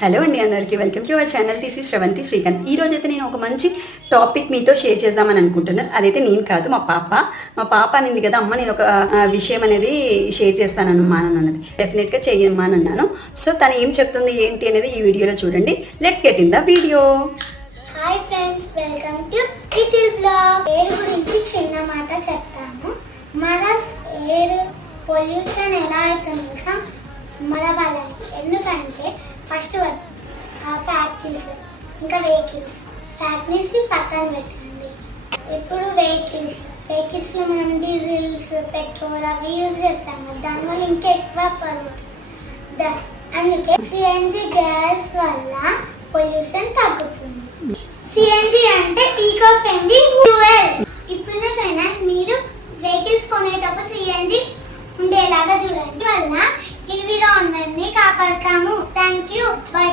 Hello అండి, అందరికీ welcome to our channel. This is Sravanthi Srikanth. ఈ రోజు అయితే నేను ఒక మంచి టాపిక్ మీతో షేర్ చేద్దామని అనుకుంటున్నాను. అదైతే నేను కాదు, మా పాప అనింది కదా, అమ్మ నేను ఒక విషయం అనేది షేర్ చేస్తానమ్మా అని అన్నది. డెఫినెట్గా చెయ్యమ్మా అని అన్నాను. సో తను ఏం చెప్తుంది ఏంటి అనేది ఈ వీడియోలో చూడండి. Let's get in the video. Hi friends, welcome to little blog. Air గురించి చిన్న మాట చెప్తాను. మన ఎయిర్ పొల్యూషన్ ఎలా అవుతుంది మన వాళ్ళని, ఎందుకంటే ఫస్ట్ ఫ్యాక్టరీస్ ఇంకా ఫ్యాక్టరీస్ని పక్కన పెట్టండి. ఇప్పుడు వెహికల్స్లో మనం డీజిల్స్ పెట్రోల్ అవి యూజ్ చేస్తాం కదా, దానివల్ల ఇంకా ఎక్కువ పొల్యూట్. అందుకే సిఎన్జి గ్యాస్ వల్ల పొల్యూషన్ తగ్గుతుంది. సిఎన్జి అంటే ఈకో ఫ్రెండ్లీ ఫ్యూయల్. ఇప్పుడు సైనా మీరు వెహికల్స్ కొనేటప్పుడు సిఎన్జి ఉండేలాగా చూడండి, వల్ల ఎన్విరాన్మెంట్ ని కాపాడతాము. Thank you, by.